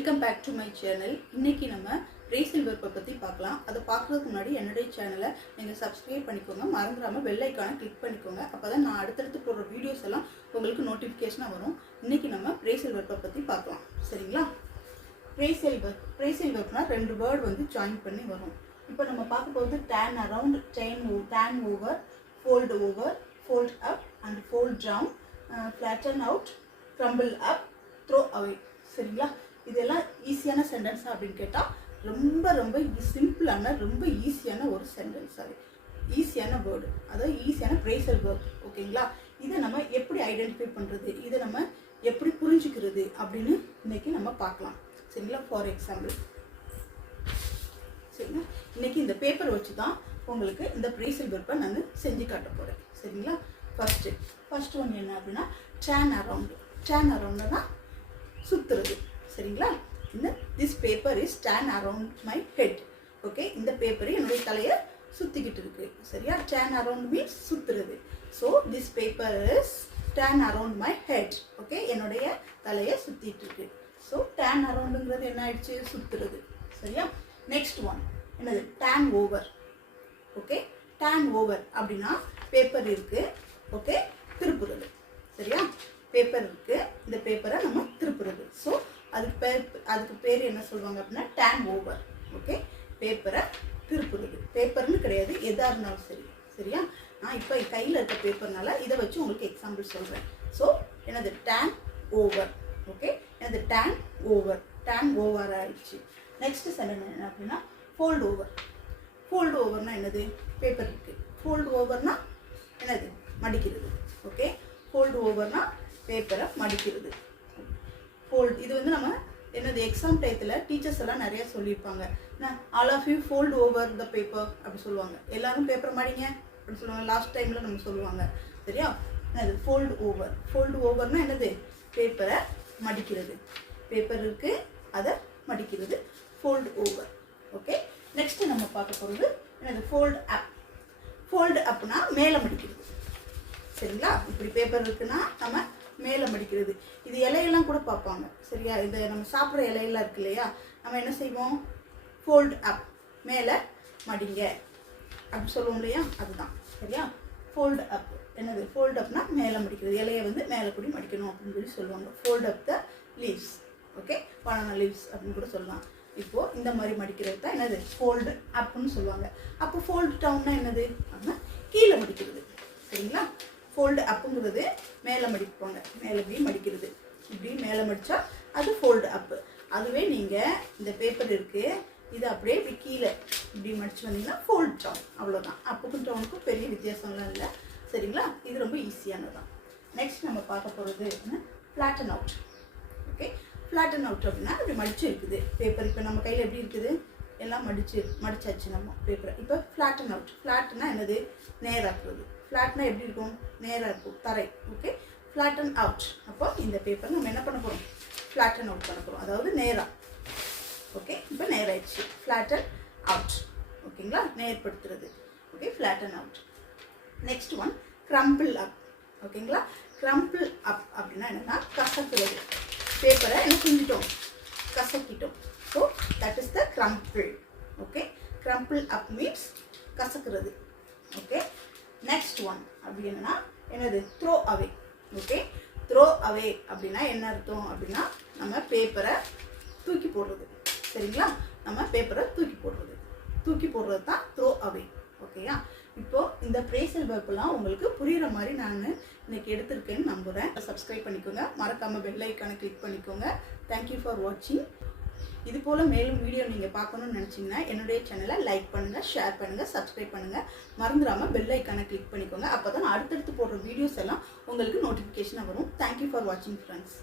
Welcome back to my channel. இன்னைக்கு நம்ம ரேசில் வெர்பை பற்றி பார்க்கலாம். அதை பார்க்குறதுக்கு முன்னாடி என்னுடைய சேனலை நீங்கள் சப்ஸ்கிரைப் பண்ணிக்கோங்க, மறந்துடாமல் பெல் ஐக்கானை கிளிக் பண்ணிக்கோங்க. அப்போ தான் நான் அடுத்தடுத்து போடுற வீடியோஸ் எல்லாம் உங்களுக்கு நோட்டிஃபிகேஷனாக வரும். இன்றைக்கி நம்ம ரேசில் வெர்பை பற்றி பார்க்கலாம், சரிங்களா? ரேசில் வெர்ப்னா ரெண்டு வேர்டு வந்து ஜாயின் பண்ணி வரும். இப்போ நம்ம பார்க்க போகிறது turn around, turn over, fold over, fold up and fold down, flatten out, crumple up, throw away. சரிங்களா? இதெல்லாம் ஈஸியான சென்டென்ஸா அப்படின்னு கேட்டால் ரொம்ப ரொம்ப சிம்பிளான ரொம்ப ஈஸியான ஒரு சென்டென்ஸ். அது ஈஸியான வேர்டு, அதாவது ஈஸியான ஃப்ரேசல் வேர்ட். ஓகேங்களா? இதை நம்ம எப்படி ஐடென்டிஃபை பண்ணுறது, இதை நம்ம எப்படி புரிஞ்சுக்கிறது அப்படின்னு இன்னைக்கு நம்ம பார்க்கலாம், சரிங்களா? ஃபார் எக்ஸாம்பிள், சரிங்களா, இன்னைக்கு இந்த பேப்பர் வச்சு தான் உங்களுக்கு இந்த ஃப்ரேசல் வேர்ப்பை நான் செஞ்சு காட்ட போகிறேன், சரிங்களா? ஃபர்ஸ்ட் ஒன் என்ன அப்படின்னா டேர்ன் அரவுண்டு. டேர்ன் அரவுண்டுனா சுற்றுறது, சரிங்களா? இந்த this paper is turn around my head. Okay, இந்த பேப்பர் என்னுடைய தலையை சுற்றிக்கிட்டு இருக்கு, சரியா? டேர்ன் அரவுண்ட் மீன்ஸ் சுற்றுறது. So this paper is turn around my head. Okay, என்னுடைய தலையை சுற்றிட்டு இருக்கு. ஸோ டேர்ன் அரவுண்டுங்கிறது என்ன ஆயிடுச்சு? சுற்றுறது, சரியா? நெக்ஸ்ட் ஒன் என்னது? Turn over. Okay, turn over அப்படின்னா பேப்பர் இருக்கு, ஓகே, திருப்புறது, சரியா? பேப்பர் இருக்கு, இந்த பேப்பரை நம்ம திருப்புறது. ஸோ அதுக்கு பேர் என்ன சொல்லுவாங்க அப்படின்னா டேர்ன் ஓவர். ஓகே, பேப்பரை திருப்புறது. பேப்பர்னு கிடையாது, எதாக இருந்தாலும் சரி, சரியா? நான் இப்போ கையில் இருக்க பேப்பர்னால இதை வச்சு உங்களுக்கு எக்ஸாம்பிள் சொல்கிறேன். ஸோ எனது டேர்ன் ஓவர். ஓகே, எனது டேர்ன் ஓவர், டேர்ன் ஓவர் ஆயிடுச்சு. நெக்ஸ்ட் சென்டென்ஸ் என்ன அப்படின்னா ஃபோல்டு ஓவர். ஃபோல்டு ஓவர்னா என்னது? பேப்பர் இருக்கு, ஃபோல்டு ஓவர்னா என்னது? மடிக்கிறது. ஓகே, ஃபோல்டு ஓவர்னா பேப்பரை மடிக்கிறது. ஃபோல்டு இது வந்து நம்ம என்னது எக்ஸாம் டயத்தில் டீச்சர்ஸ் எல்லாம் நிறைய சொல்லியிருப்பாங்க. All of you fold over the paper அப்படி சொல்லுவாங்க. எல்லாரும் பேப்பரை மடிங்க அப்படின்னு சொல்லுவாங்க. லாஸ்ட் டைமில் நம்ம சொல்லுவாங்க, சரியா? என்னது? Fold over. ஃபோல்டு ஓவர்னா என்னது? பேப்பரை மடிக்கிறது. பேப்பர் இருக்கு, அதை மடிக்கிறது, ஃபோல்டு ஓவர். ஓகே, நெக்ஸ்ட் நம்ம பார்க்க போகிறது என்னது? ஃபோல்டு அப். ஃபோல்டு அப்னா மேலே மடிக்கிறது, சரிங்களா? இப்படி பேப்பர் இருக்குன்னா நம்ம மேலே மடிக்கிறது. இது இலையெல்லாம் கூட பார்ப்பாங்க, சரியா? இது நம்ம சாப்பிட்ற இலையெல்லாம் இருக்கு இல்லையா, நம்ம என்ன செய்வோம்? ஃபோல்டு அப், மேலே மடிங்க அப்படி சொல்லுவோம் இல்லையா, அதுதான், சரியா? ஃபோல்டு அப் என்னது? ஃபோல்டு அப்னா மேலே மடிக்கிறது. இலையை வந்து மேலே கூடி மடிக்கணும் அப்படின்னு சொல்லி சொல்லுவாங்க. ஃபோல்டு அப் த லீவ்ஸ். ஓகே, பனானா லீவ்ஸ் அப்படின்னு கூட சொல்லலாம். இப்போது இந்த மாதிரி மடிக்கிறது தான் என்னது? ஃபோல்டு அப்புன்னு சொல்லுவாங்க. அப்போ ஃபோல்டு டவுன்னா என்னது அப்படின்னா கீழே மடிக்கிறது, சரிங்களா? ஃபோல்டு அப்புங்கிறது மேலே மடிப்பாங்க, மேலே இப்படி மடிக்கிறது. இப்படி மேலே மடித்தா அது ஃபோல்டு அப்பு. அதுவே நீங்கள் இந்த பேப்பர் இருக்குது, இது அப்படியே இப்படி கீழே இப்படி மடித்து வந்தீங்கன்னா ஃபோல்டு டவுன். அவ்வளோதான். அப்புக்கும் டவுனுக்கும் பெரிய வித்தியாசம்லாம் இல்லை, சரிங்களா? இது ரொம்ப ஈஸியானதான். நெக்ஸ்ட் நம்ம பார்க்க போகிறது flatten out. Okay, flatten out அப்படின்னா இப்படி மடிச்சு இருக்குது பேப்பர். இப்போ நம்ம கையில் எப்படி இருக்குது? எல்லாம் மடிச்சாச்சு நம்ம பேப்பரை. இப்போ ஃப்ளாட்டன் அவுட். ஃப்ளாட்னா என்னது? நேராக்குறது. ஃப்ளாட்னா எப்படி இருக்கும்? நேராக இருக்கும், தரை. Okay, flatten out. அப்போ இந்த பேப்பர் நம்ம என்ன பண்ண போகிறோம்? ஃப்ளாட்டன் அவுட் பண்ண போகிறோம், அதாவது நேராக. ஓகே, இப்போ நேராகிடுச்சு, ஃப்ளாட்டன் அவுட். ஓகேங்களா? நேர்படுத்துறது. Okay, flatten out. Next one crumple up. ஓகேங்களா? க்ரம்பிள் அப் அப்படின்னா என்னென்னா கசக்குறது. பேப்பரை என்ன செஞ்சிட்டோம்? கசக்கிட்டோம். So that is the crumple. Okay, crumple up means கசக்குறது. ஓகே, நெக்ஸ்ட் ஒன் அப்படி என்னன்னா என்னது? Throw away. Okay, throw away அப்படின்னா என்ன அர்த்தம் அப்படின்னா நம்ம பேப்பரை தூக்கி போடுறது, சரிங்களா? நம்ம பேப்பரை தூக்கி போடுறது தான் த்ரோ அவே. ஓகேயா? இப்போது இந்த ஃப்ரேசல் வெர்ப்லாம் உங்களுக்கு புரிகிற மாதிரி நான் இன்னைக்கு எடுத்திருக்கேன்னு நம்புகிறேன். சப்ஸ்கிரைப் பண்ணிக்கோங்க, மறக்காமல் பெல் ஐக்கானை கிளிக் பண்ணிக்கோங்க. தேங்க்யூ ஃபார் வாட்சிங். இது போல் மேலும் வீடியோ நீங்கள் பார்க்கணுன்னு நினச்சிங்கன்னா என்னுடைய சேனலை லைக் பண்ணுங்கள், ஷேர் பண்ணுங்கள், சப்ஸ்கிரைப் பண்ணுங்கள். மறந்துடாமல் பெல் ஐக்கானை கிளிக் பண்ணிக்கோங்க. அப்போ தான் அடுத்தடுத்து போடுற வீடியோஸ் எல்லாம் உங்களுக்கு நோட்டிஃபிகேஷனாக வரும். தேங்க்யூ ஃபார் வாட்சிங் ஃப்ரெண்ட்ஸ்.